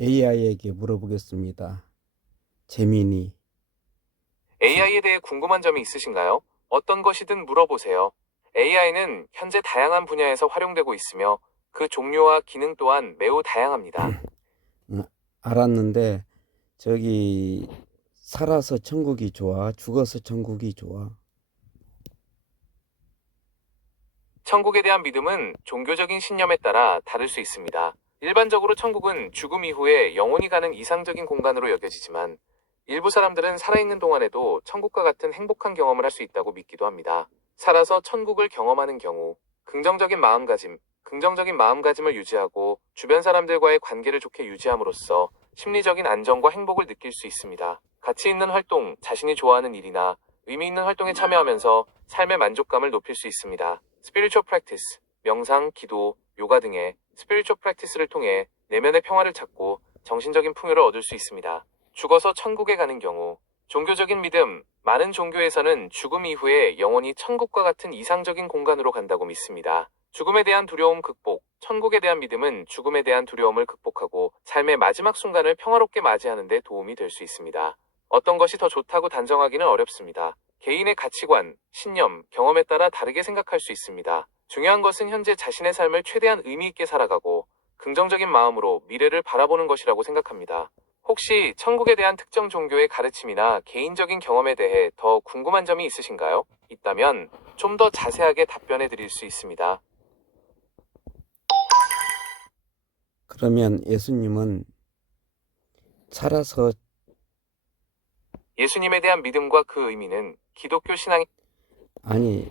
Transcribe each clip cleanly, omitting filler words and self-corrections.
AI에게 물어보겠습니다. 재민이. AI에 대해 궁금한 점이 있으신가요? 어떤 것이든 물어보세요. AI는 현재 다양한 분야에서 활용되고 있으며 그 종류와 기능 또한 매우 다양합니다. 알았는데 저기 살아서 천국이 좋아? 죽어서 천국이 좋아? 천국에 대한 믿음은 종교적인 신념에 따라 다를 수 있습니다. 일반적으로 천국은 죽음 이후에 영원히 가는 이상적인 공간으로 여겨지지만 일부 사람들은 살아있는 동안에도 천국과 같은 행복한 경험을 할 수 있다고 믿기도 합니다. 살아서 천국을 경험하는 경우 긍정적인 마음가짐을 유지하고 주변 사람들과의 관계를 좋게 유지함으로써 심리적인 안정과 행복을 느낄 수 있습니다. 가치 있는 활동, 자신이 좋아하는 일이나 의미 있는 활동에 참여하면서 삶의 만족감을 높일 수 있습니다. 스피리추얼 프랙티스, 명상, 기도, 요가 등의 스피리추얼 프랙티스를 통해 내면의 평화를 찾고 정신적인 풍요를 얻을 수 있습니다. 죽어서 천국에 가는 경우 종교적인 믿음, 많은 종교에서는 죽음 이후에 영원히 천국과 같은 이상적인 공간으로 간다고 믿습니다. 죽음에 대한 두려움 극복, 천국에 대한 믿음은 죽음에 대한 두려움을 극복하고 삶의 마지막 순간을 평화롭게 맞이하는 데 도움이 될 수 있습니다. 어떤 것이 더 좋다고 단정하기는 어렵습니다. 개인의 가치관, 신념, 경험에 따라 다르게 생각할 수 있습니다. 중요한 것은 현재 자신의 삶을 최대한 의미 있게 살아가고 긍정적인 마음으로 미래를 바라보는 것이라고 생각합니다. 혹시 천국에 대한 특정 종교의 가르침이나 개인적인 경험에 대해 더 궁금한 점이 있으신가요? 있다면 좀 더 자세하게 답변해 드릴 수 있습니다. 그러면 예수님은 살아서 예수님에 대한 믿음과 그 의미는 기독교 신앙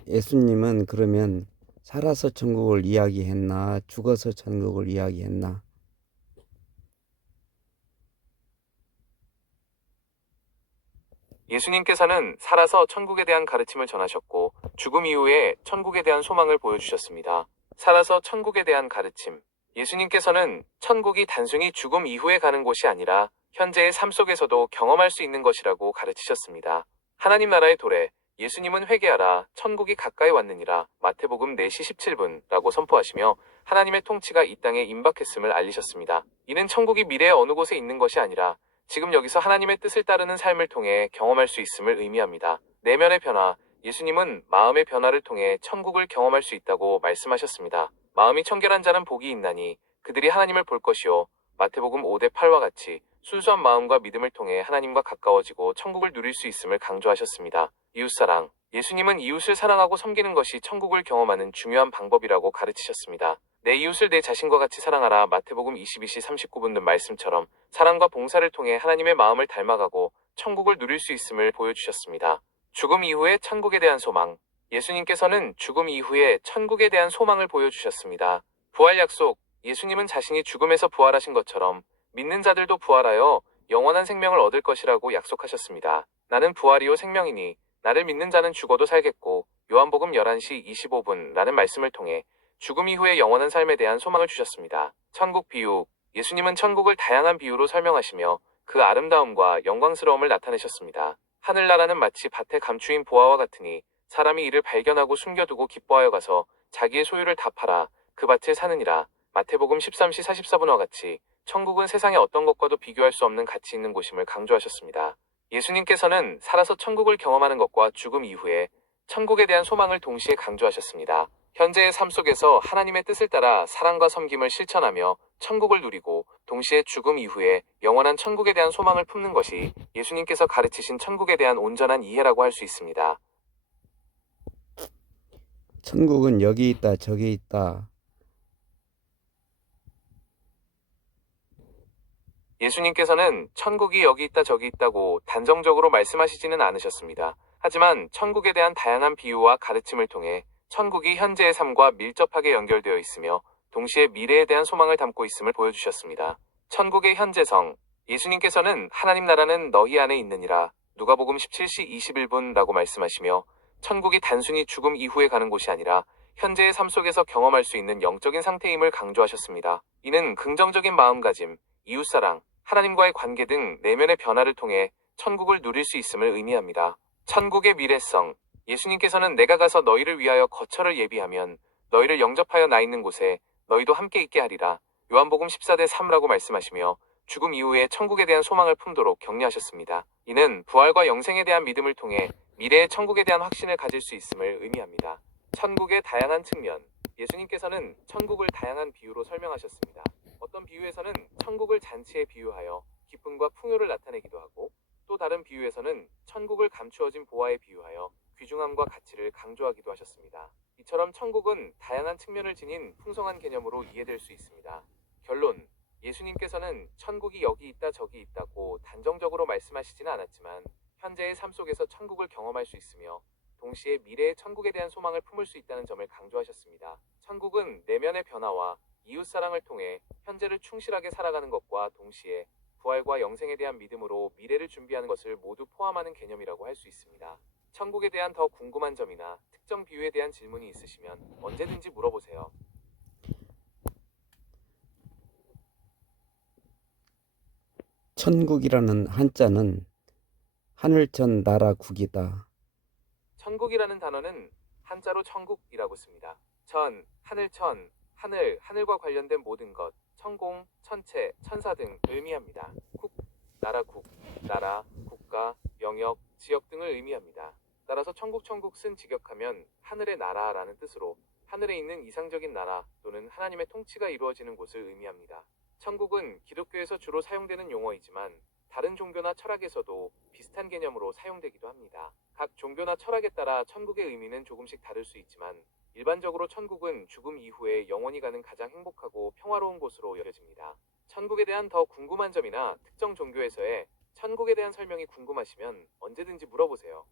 예수님은 그러면 살아서 천국을 이야기했나 죽어서 천국을 이야기했나? 예수님께서는 살아서 천국에 대한 가르침을 전하셨고 죽음 이후에 천국에 대한 소망을 보여주셨습니다. 살아서 천국에 대한 가르침. 예수님께서는 천국이 단순히 죽음 이후에 가는 곳이 아니라 현재의 삶 속에서도 경험할 수 있는 것이라고 가르치셨습니다. 하나님 나라의 도래. 예수님은 회개하라. 천국이 가까이 왔느니라. 마태복음 4시 17분라고 선포하시며 하나님의 통치가 이 땅에 임박했음을 알리셨습니다. 이는 천국이 미래의 어느 곳에 있는 것이 아니라 지금 여기서 하나님의 뜻을 따르는 삶을 통해 경험할 수 있음을 의미합니다. 내면의 변화. 예수님은 마음의 변화를 통해 천국을 경험할 수 있다고 말씀하셨습니다. 마음이 청결한 자는 복이 있나니 그들이 하나님을 볼 것이요. 마태복음 5대 8와 같이 순수한 마음과 믿음을 통해 하나님과 가까워지고 천국을 누릴 수 있음을 강조하셨습니다. 이웃사랑. 예수님은 이웃을 사랑하고 섬기는 것이 천국을 경험하는 중요한 방법이라고 가르치셨습니다. 내 이웃을 내 자신과 같이 사랑하라. 마태복음 22시 39분 등 말씀처럼 사랑과 봉사를 통해 하나님의 마음을 닮아가고 천국을 누릴 수 있음을 보여주셨습니다. 죽음 이후에 천국에 대한 소망. 예수님께서는 죽음 이후에 천국에 대한 소망을 보여주셨습니다. 부활 약속. 예수님은 자신이 죽음에서 부활하신 것처럼 믿는 자들도 부활하여 영원한 생명을 얻을 것이라고 약속하셨습니다. 나는 부활이요 생명이니 나를 믿는 자는 죽어도 살겠고 요한복음 11시 25분라는 말씀을 통해 죽음 이후의 영원한 삶에 대한 소망을 주셨습니다. 천국 비유. 예수님은 천국을 다양한 비유로 설명하시며 그 아름다움과 영광스러움을 나타내셨습니다. 하늘나라는 마치 밭에 감추인 보화와 같으니 사람이 이를 발견하고 숨겨두고 기뻐하여 가서 자기의 소유를 다 팔아 그 밭을 사느니라. 마태복음 13시 44분과 같이 천국은 세상의 어떤 것과도 비교할 수 없는 가치 있는 곳임을 강조하셨습니다. 예수님께서는 살아서 천국을 경험하는 것과 죽음 이후에 천국에 대한 소망을 동시에 강조하셨습니다. 현재의 삶 속에서 하나님의 뜻을 따라 사랑과 섬김을 실천하며 천국을 누리고 동시에 죽음 이후에 영원한 천국에 대한 소망을 품는 것이 예수님께서 가르치신 천국에 대한 온전한 이해라고 할 수 있습니다. 천국은 여기 있다 저기 있다. 예수님께서는 천국이 여기 있다 저기 있다고 단정적으로 말씀하시지는 않으셨습니다. 하지만 천국에 대한 다양한 비유와 가르침을 통해 천국이 현재의 삶과 밀접하게 연결되어 있으며 동시에 미래에 대한 소망을 담고 있음을 보여주셨습니다. 천국의 현재성. 예수님께서는 하나님 나라는 너희 안에 있느니라. 누가복음 17시 21분라고 말씀하시며 천국이 단순히 죽음 이후에 가는 곳이 아니라 현재의 삶 속에서 경험할 수 있는 영적인 상태임을 강조하셨습니다. 이는 긍정적인 마음가짐, 이웃사랑, 하나님과의 관계 등 내면의 변화를 통해 천국을 누릴 수 있음을 의미합니다. 천국의 미래성. 예수님께서는 내가 가서 너희를 위하여 거처를 예비하면 너희를 영접하여 나 있는 곳에 너희도 함께 있게 하리라. 요한복음 14대 3라고 말씀하시며 죽음 이후에 천국에 대한 소망을 품도록 격려하셨습니다. 이는 부활과 영생에 대한 믿음을 통해 미래의 천국에 대한 확신을 가질 수 있음을 의미합니다. 천국의 다양한 측면. 예수님께서는 천국을 다양한 비유로 설명하셨습니다. 어떤 비유에서는 천국을 잔치에 비유하여 기쁨과 풍요를 나타내기도 하고, 또 다른 비유에서는 천국을 감추어진 보화에 비유하여 귀중함과 가치를 강조하기도 하셨습니다. 이처럼 천국은 다양한 측면을 지닌 풍성한 개념으로 이해될 수 있습니다. 결론. 예수님께서는 천국이 여기 있다 저기 있다고 단정적으로 말씀하시지는 않았지만 현재의 삶 속에서 천국을 경험할 수 있으며 동시에 미래의 천국에 대한 소망을 품을 수 있다는 점을 강조하셨습니다. 천국은 내면의 변화와 이웃사랑을 통해 현재를 충실하게 살아가는 것과 동시에 부활과 영생에 대한 믿음으로 미래를 준비하는 것을 모두 포함하는 개념이라고 할 수 있습니다. 천국에 대한 더 궁금한 점이나 특정 비유에 대한 질문이 있으시면 언제든지 물어보세요. 천국이라는 한자는 하늘천 나라 국이다. 천국이라는 단어는 한자로 천국이라고 씁니다. 천, 하늘천, 하늘, 하늘과 관련된 모든 것, 천공, 천체, 천사 등 의미합니다. 국, 나라국, 나라, 국가, 영역, 지역 등을 의미합니다. 따라서 천국 쓴 직역하면 하늘의 나라라는 뜻으로 하늘에 있는 이상적인 나라 또는 하나님의 통치가 이루어지는 곳을 의미합니다. 천국은 기독교에서 주로 사용되는 용어이지만 다른 종교나 철학에서도 비슷한 개념으로 사용되기도 합니다. 각 종교나 철학에 따라 천국의 의미는 조금씩 다를 수 있지만 일반적으로 천국은 죽음 이후에 영원히 가는 가장 행복하고 평화로운 곳으로 여겨집니다. 천국에 대한 더 궁금한 점이나 특정 종교에서의 천국에 대한 설명이 궁금하시면 언제든지 물어보세요.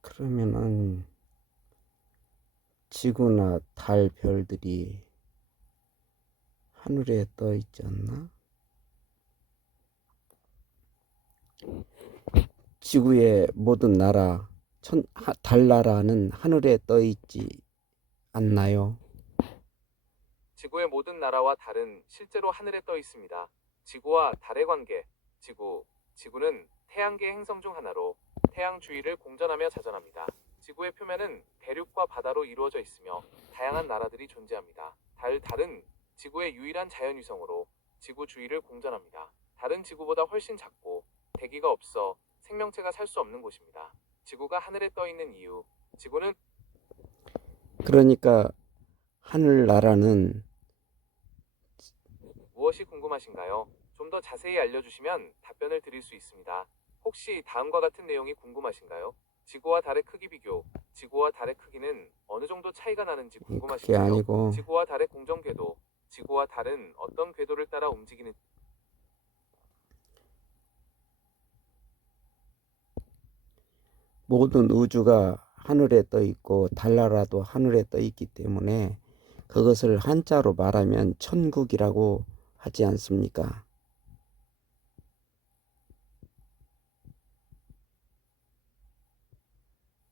그러면은 지구나 달, 별들이 하늘에 떠 있지 않나? 지구의 모든 나라, 달나라는 하늘에 떠 있지 않나요? 지구의 모든 나라와 달은 실제로 하늘에 떠 있습니다. 지구와 달의 관계. 지구는 태양계 행성 중 하나로 태양 주위를 공전하며 자전합니다. 지구의 표면은 대륙과 바다로 이루어져 있으며 다양한 나라들이 존재합니다. 달은 지구의 유일한 자연위성으로 지구 주위를 공전합니다. 달은 지구보다 훨씬 작고 대기가 없어 생명체가 살 수 없는 곳입니다. 지구가 하늘에 떠 있는 이유. 지구는 그러니까 하늘나라는 무엇이 궁금하신가요? 좀 더 자세히 알려주시면 답변을 드릴 수 있습니다. 혹시 다음과 같은 내용이 궁금하신가요? 지구와 달의 크기 비교. 지구와 달의 크기는 어느 정도 차이가 나는지 그게 궁금하신가요? 아니고 지구와 달의 공전 궤도. 지구와 달은 어떤 궤도를 따라 움직이는 모든 우주가 하늘에 떠 있고 달나라도 하늘에 떠 있기 때문에 그것을 한자로 말하면 천국이라고 하지 않습니까?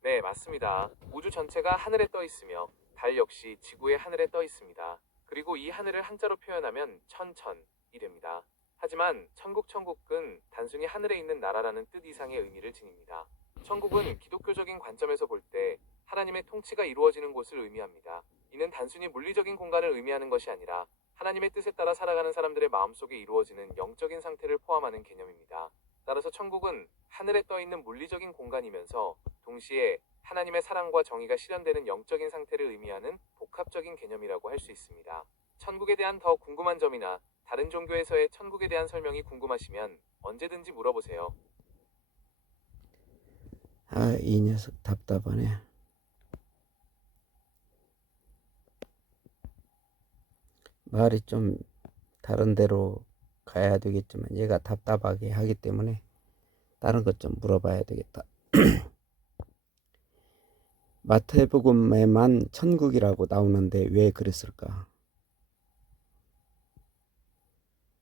네, 맞습니다. 우주 전체가 하늘에 떠 있으며 달 역시 지구의 하늘에 떠 있습니다. 그리고 이 하늘을 한자로 표현하면 천천이 됩니다. 하지만 천국은 단순히 하늘에 있는 나라라는 뜻 이상의 의미를 지닙니다. 천국은 기독교적인 관점에서 볼 때 하나님의 통치가 이루어지는 곳을 의미합니다. 이는 단순히 물리적인 공간을 의미하는 것이 아니라 하나님의 뜻에 따라 살아가는 사람들의 마음속에 이루어지는 영적인 상태를 포함하는 개념입니다. 따라서 천국은 하늘에 떠 있는 물리적인 공간이면서 동시에 하나님의 사랑과 정의가 실현되는 영적인 상태를 의미하는 복합적인 개념이라고 할 수 있습니다. 천국에 대한 더 궁금한 점이나 다른 종교에서의 천국에 대한 설명이 궁금하시면 언제든지 물어보세요. 아, 이 녀석 답답하네. 말이 좀 다른 데로 가야 되겠지만 얘가 답답하게 하기 때문에 다른 것 좀 물어봐야 되겠다. 마태복음에만 천국이라고 나오는데 왜 그랬을까?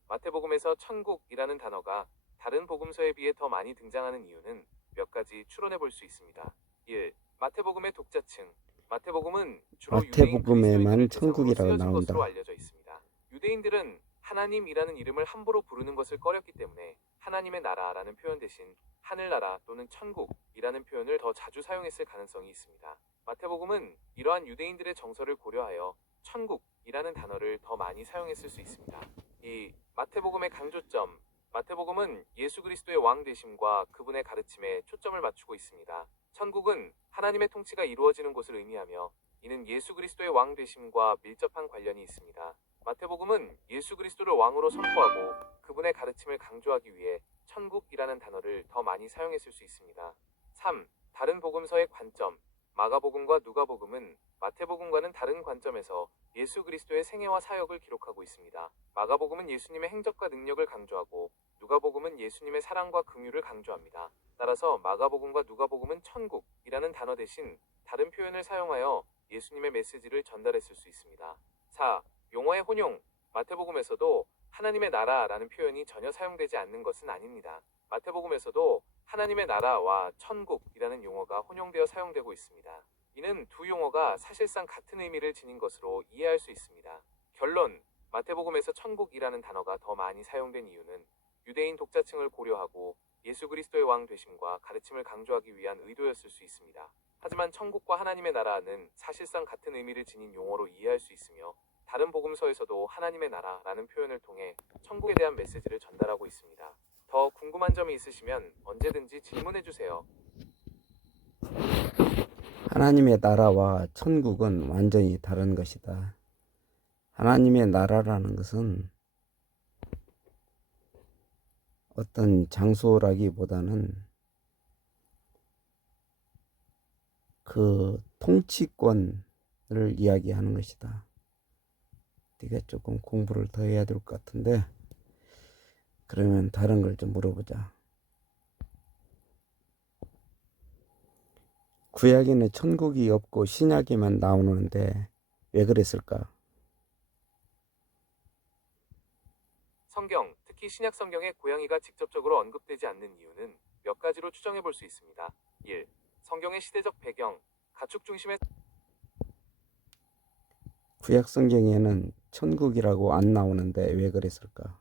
마태복음에서 천국이라는 단어가 다른 복음서에 비해 더 많이 등장하는 이유는 몇 가지 추론해 볼 수 있습니다. 1. 마태복음의 독자층. 마태복음은 주로 유대인 마태복음에만 그리스도인들을 대상으로 천국이라고 쓰여진 것으로 나온다. 알려져 있습니다. 유대인들은 하나님이라는 이름을 함부로 부르는 것을 꺼렸기 때문에 하나님의 나라라는 표현 대신 하늘나라 또는 천국 천국이라는 표현을 더 자주 사용했을 가능성이 있습니다. 마태복음은 이러한 유대인들의 정서를 고려하여 천국이라는 단어를 더 많이 사용했을 수 있습니다. 이 마태복음의 강조점, 마태복음은 예수 그리스도의 왕 되심과 그분의 가르침에 초점을 맞추고 있습니다. 천국은 하나님의 통치가 이루어지는 곳을 의미하며 이는 예수 그리스도의 왕 되심과 밀접한 관련이 있습니다. 마태복음은 예수 그리스도를 왕으로 선포하고 그분의 가르침을 강조하기 위해 천국이라는 단어를 더 많이 사용했을 수 있습니다. 3. 다른 복음서의 관점. 마가복음과 누가복음은 마태복음과는 다른 관점에서 예수 그리스도의 생애와 사역을 기록하고 있습니다. 마가복음은 예수님의 행적과 능력을 강조하고 누가복음은 예수님의 사랑과 긍휼을 강조합니다. 따라서 마가복음과 누가복음은 천국이라는 단어 대신 다른 표현을 사용하여 예수님의 메시지를 전달했을 수 있습니다. 4. 용어의 혼용. 마태복음에서도 하나님의 나라라는 표현이 전혀 사용되지 않는 것은 아닙니다. 마태복음에서도 하나님의 나라와 천국이라는 용어가 혼용되어 사용되고 있습니다. 이는 두 용어가 사실상 같은 의미를 지닌 것으로 이해할 수 있습니다. 결론, 마태복음에서 천국이라는 단어가 더 많이 사용된 이유는 유대인 독자층을 고려하고 예수 그리스도의 왕 되심과 가르침을 강조하기 위한 의도였을 수 있습니다. 하지만 천국과 하나님의 나라는 사실상 같은 의미를 지닌 용어로 이해할 수 있으며 다른 복음서에서도 하나님의 나라라는 표현을 통해 천국에 대한 메시지를 전달하고 있습니다. 더 궁금한 점이 있으시면 언제든지 질문해 주세요. 하나님의 나라와 천국은 완전히 다른 것이다. 하나님의 나라라는 것은 어떤 장소라기보다는 그 통치권을 이야기하는 것이다. 네가 조금 공부를 더 해야 될 것 같은데, 그러면 다른 걸 좀 물어보자. 구약에는 천국이 없고 신약에만 나오는데 왜 그랬을까? 성경, 특히 신약 성경에 고양이가 직접적으로 언급되지 않는 이유는 몇 가지로 추정해 볼 수 있습니다. 1. 성경의 시대적 배경, 가축 중심의 구약 성경에는 천국이라고 안 나오는데 왜 그랬을까?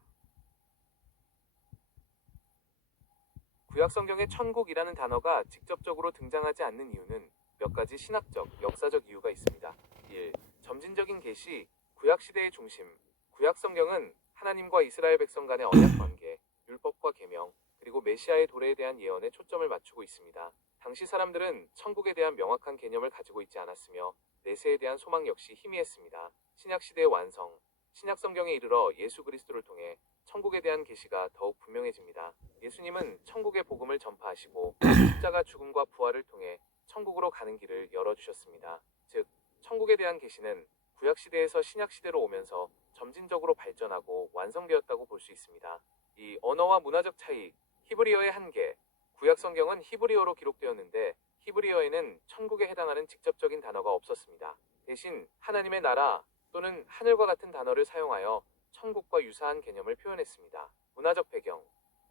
구약 성경에 천국이라는 단어가 직접적으로 등장하지 않는 이유는 몇 가지 신학적, 역사적 이유가 있습니다. 1. 점진적인 계시, 구약 시대의 중심. 구약 성경은 하나님과 이스라엘 백성 간의 언약 관계, 율법과 계명, 그리고 메시아의 도래에 대한 예언에 초점을 맞추고 있습니다. 당시 사람들은 천국에 대한 명확한 개념을 가지고 있지 않았으며 내세에 대한 소망 역시 희미했습니다. 신약 시대의 완성, 신약 성경에 이르러 예수 그리스도를 통해 천국에 대한 계시가 더욱 분명해집니다. 예수님은 천국의 복음을 전파하시고 십자가 죽음과 부활을 통해 천국으로 가는 길을 열어주셨습니다. 즉, 천국에 대한 계시는 구약 시대에서 신약 시대로 오면서 점진적으로 발전하고 완성되었다고 볼 수 있습니다. 이 언어와 문화적 차이, 히브리어의 한계. 구약 성경은 히브리어로 기록되었는데 히브리어에는 천국에 해당하는 직접적인 단어가 없었습니다. 대신 하나님의 나라 또는 하늘과 같은 단어를 사용하여 천국과 유사한 개념을 표현했습니다. 문화적 배경.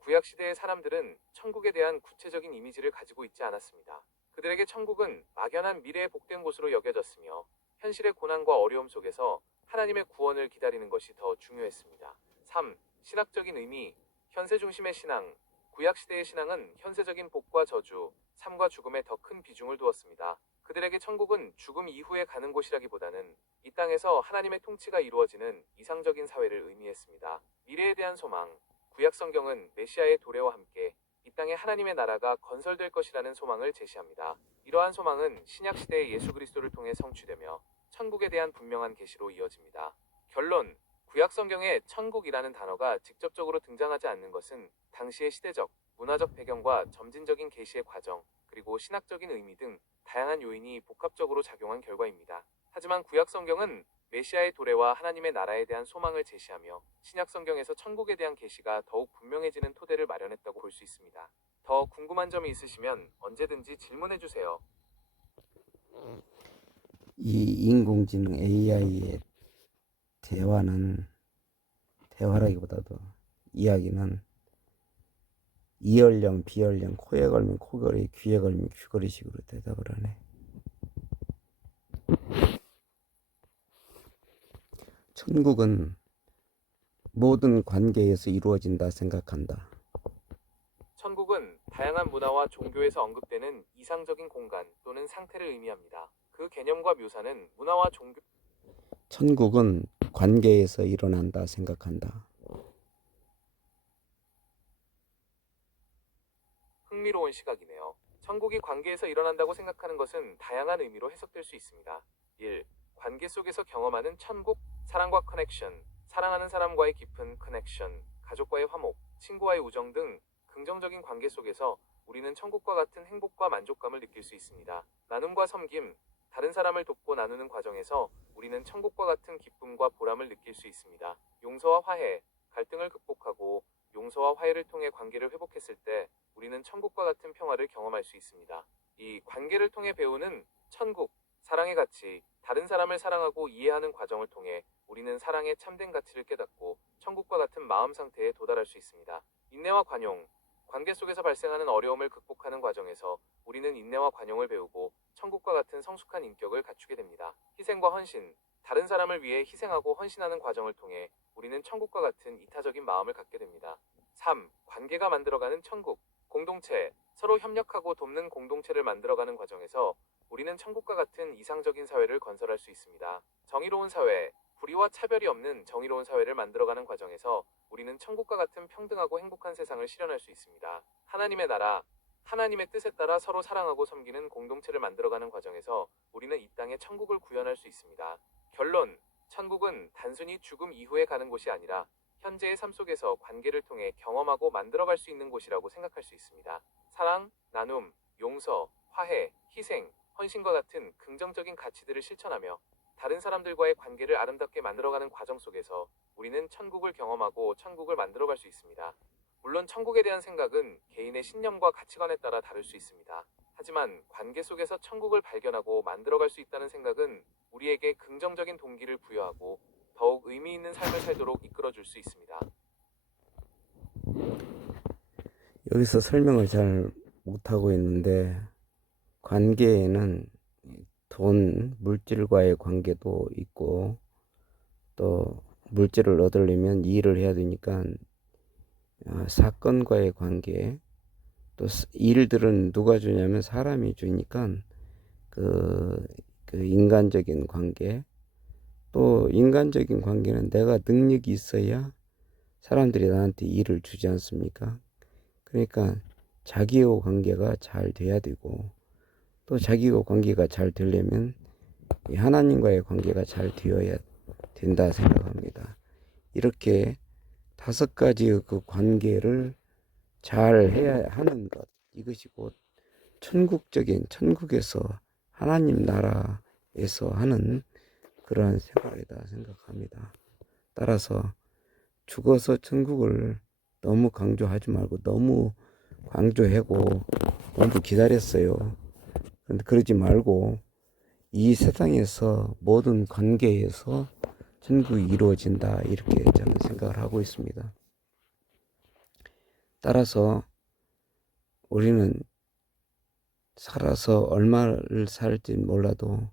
구약 시대의 사람들은 천국에 대한 구체적인 이미지를 가지고 있지 않았습니다. 그들에게 천국은 막연한 미래의 복된 곳으로 여겨졌으며 현실의 고난과 어려움 속에서 하나님의 구원을 기다리는 것이 더 중요했습니다. 3. 신학적인 의미. 현세 중심의 신앙. 구약 시대의 신앙은 현세적인 복과 저주, 삶과 죽음에 더 큰 비중을 두었습니다. 그들에게 천국은 죽음 이후에 가는 곳이라기보다는 이 땅에서 하나님의 통치가 이루어지는 이상적인 사회를 의미했습니다. 미래에 대한 소망. 구약 성경은 메시아의 도래와 함께 이 땅에 하나님의 나라가 건설될 것이라는 소망을 제시합니다. 이러한 소망은 신약 시대의 예수 그리스도를 통해 성취되며 천국에 대한 분명한 계시로 이어집니다. 결론, 구약 성경에 천국이라는 단어가 직접적으로 등장하지 않는 것은 당시의 시대적, 문화적 배경과 점진적인 계시의 과정, 그리고 신학적인 의미 등 다양한 요인이 복합적으로 작용한 결과입니다. 하지만 구약 성경은 메시아의 도래와 하나님의 나라에 대한 소망을 제시하며 신약 성경에서 천국에 대한 계시가 더욱 분명해지는 토대를 마련했다고 볼 수 있습니다. 더 궁금한 점이 있으시면 언제든지 질문해 주세요. 이 인공지능 AI의 대화라기보다도 이야기는 이열령, 비열령, 코에 걸면 코걸이, 귀에 걸면 귀걸이식으로 대답을 하네. 천국은 모든 관계에서 이루어진다 생각한다. 천국은 다양한 문화와 종교에서 언급되는 이상적인 공간 또는 상태를 의미합니다. 그 개념과 묘사는 문화와 종교 천국은 관계에서 일어난다 생각한다. 흥미로운 시각이네요. 천국이 관계에서 일어난다고 생각하는 것은 다양한 의미로 해석될 수 있습니다. 1. 관계 속에서 경험하는 천국, 사랑과 커넥션, 사랑하는 사람과의 깊은 커넥션, 가족과의 화목, 친구와의 우정 등 긍정적인 관계 속에서 우리는 천국과 같은 행복과 만족감을 느낄 수 있습니다. 나눔과 섬김, 다른 사람을 돕고 나누는 과정에서 우리는 천국과 같은 기쁨과 보람을 느낄 수 있습니다. 용서와 화해, 갈등을 극복하고 용서와 화해를 통해 관계를 회복했을 때 우리는 천국과 같은 평화를 경험할 수 있습니다. 이 관계를 통해 배우는 천국, 사랑의 가치, 다른 사람을 사랑하고 이해하는 과정을 통해 우리는 사랑의 참된 가치를 깨닫고 천국과 같은 마음 상태에 도달할 수 있습니다. 인내와 관용, 관계 속에서 발생하는 어려움을 극복하는 과정에서 우리는 인내와 관용을 배우고 천국과 같은 성숙한 인격을 갖추게 됩니다. 희생과 헌신, 다른 사람을 위해 희생하고 헌신하는 과정을 통해 우리는 천국과 같은 이타적인 마음을 갖게 됩니다. 3. 관계가 만들어가는 천국, 공동체, 서로 협력하고 돕는 공동체를 만들어가는 과정에서 우리는 천국과 같은 이상적인 사회를 건설할 수 있습니다. 정의로운 사회, 불의와 차별이 없는 정의로운 사회를 만들어가는 과정에서 우리는 천국과 같은 평등하고 행복한 세상을 실현할 수 있습니다. 하나님의 나라, 하나님의 뜻에 따라 서로 사랑하고 섬기는 공동체를 만들어가는 과정에서 우리는 이 땅에 천국을 구현할 수 있습니다. 결론, 천국은 단순히 죽음 이후에 가는 곳이 아니라 현재의 삶 속에서 관계를 통해 경험하고 만들어갈 수 있는 곳이라고 생각할 수 있습니다. 사랑, 나눔, 용서, 화해, 희생, 헌신과 같은 긍정적인 가치들을 실천하며 다른 사람들과의 관계를 아름답게 만들어가는 과정 속에서 우리는 천국을 경험하고 천국을 만들어갈 수 있습니다. 물론 천국에 대한 생각은 개인의 신념과 가치관에 따라 다를 수 있습니다. 하지만 관계 속에서 천국을 발견하고 만들어갈 수 있다는 생각은 우리에게 긍정적인 동기를 부여하고 더욱 의미 있는 삶을 살도록 이끌어줄 수 있습니다. 여기서 설명을 잘 못하고 있는데, 관계에는 돈, 물질과의 관계도 있고, 또 물질을 얻으려면 일을 해야 되니까 사건과의 관계, 또 일들은 누가 주냐면 사람이 주니까 그 인간적인 관계, 또 인간적인 관계는 내가 능력이 있어야 사람들이 나한테 일을 주지 않습니까? 그러니까 자기의 관계가 잘 돼야 되고, 또 자기의 관계가 잘 되려면 하나님과의 관계가 잘 되어야 된다 생각합니다. 이렇게 5가지의 그 관계를 잘 해야 하는 것, 이것이 곧 천국에서 하나님 나라에서 하는 그러한 생활이다 생각합니다. 따라서 죽어서 천국을 너무 강조하지 말고, 너무 강조하고 너무 기다렸어요. 그런데 그러지 말고 이 세상에서 모든 관계에서 천국이 이루어진다, 이렇게 저는 생각을 하고 있습니다. 따라서 우리는 살아서 얼마를 살지 몰라도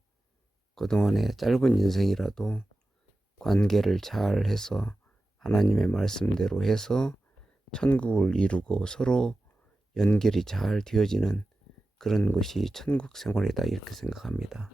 그동안의 짧은 인생이라도 관계를 잘 해서 하나님의 말씀대로 해서 천국을 이루고 서로 연결이 잘 되어지는 그런 것이 천국 생활이다, 이렇게 생각합니다.